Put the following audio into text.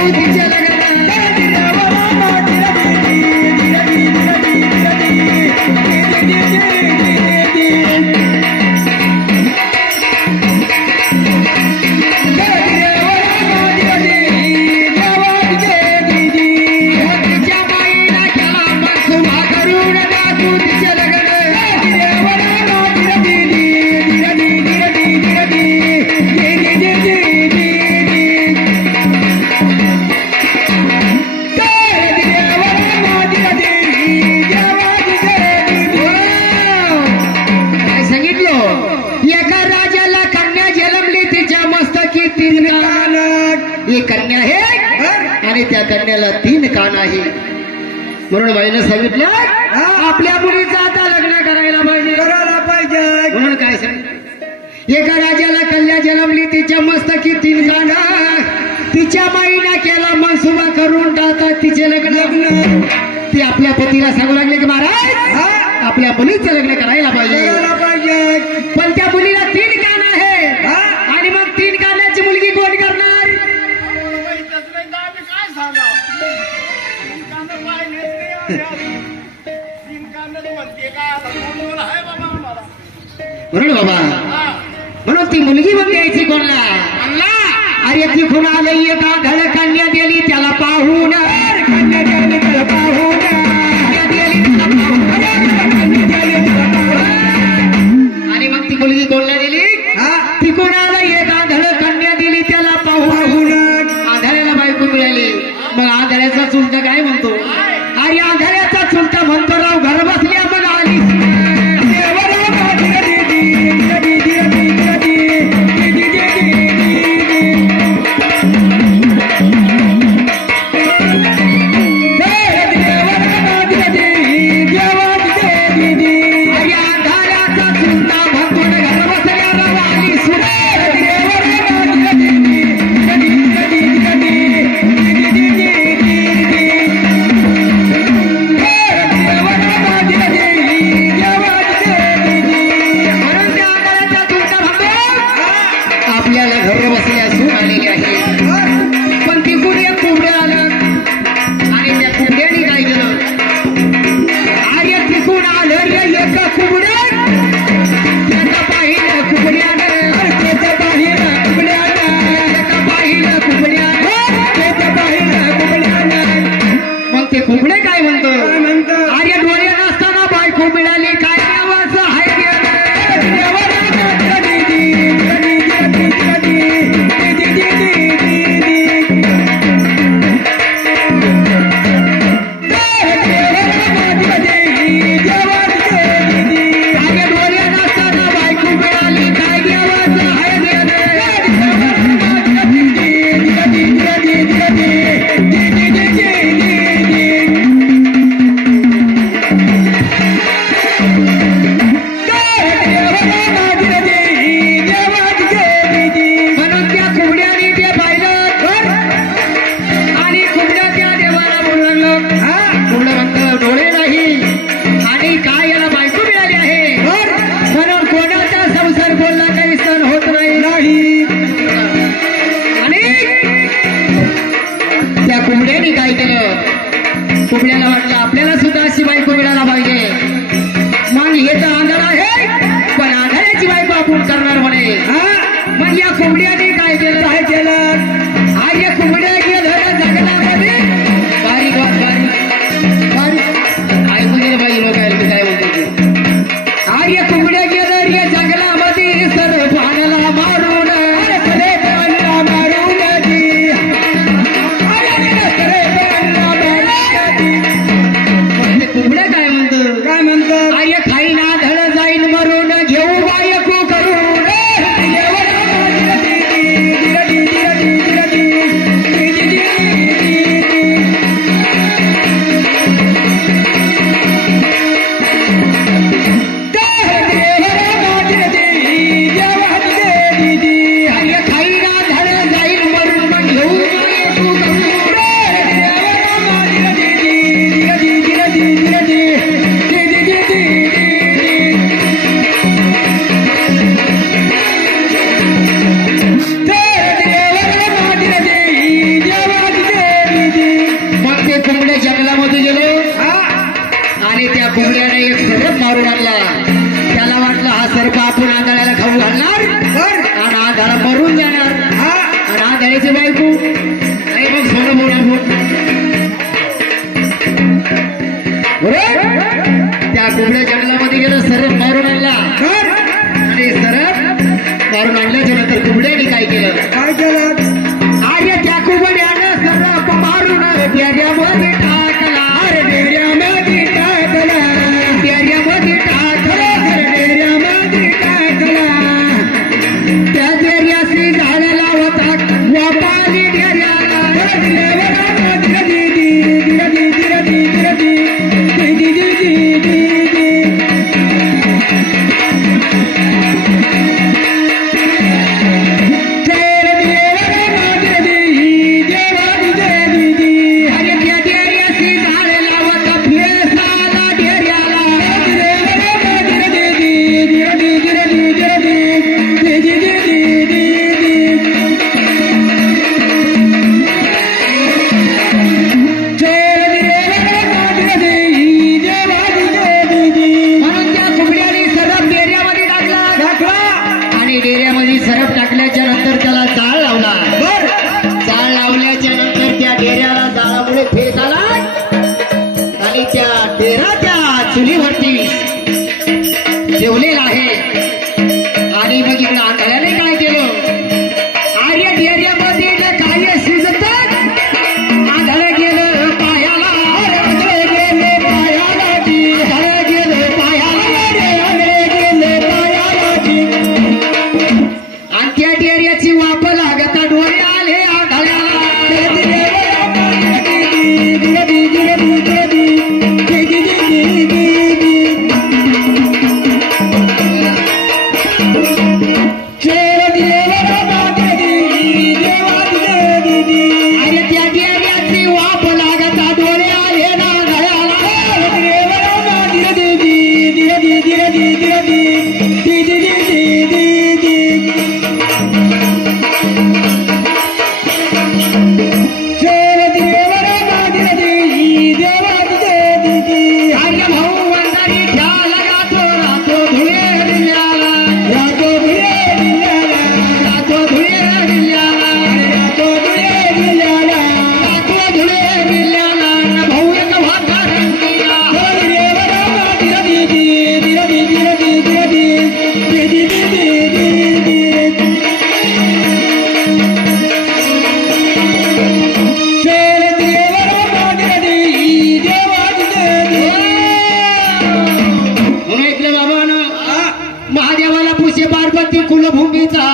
Thank you. त्या कन्याला तीन कान आहे म्हणून बाईनं सांगितलं आपल्या मुलीचं आता लग्न करायला पाहिजे. करायला पाहिजे. म्हणून काय सांग एका राजाला कल्या जन्मली तिच्या मस्तकी तीन कान तिच्या माईना केला मनसुबा करून टाकतात तिचे लग्न. लग्न. ती आपल्या पतीला सांगू लागले की महाराज आपल्या मुलीचं लग्न करायला पाहिजे. पण त्या मुलीला तीन कान म्हणून बाबा म्हणून ती मुलगी पण द्यायची कोणला. अरे तिथून आलं एका धडकन्या दिली त्याला पाहून ಬಿಡಲಿ Assembly धुबड्याने काय केलं? काय केलं? आर्य चाकू बड्यानं सर मारून त्याच्यामध्ये कुलभूमीचा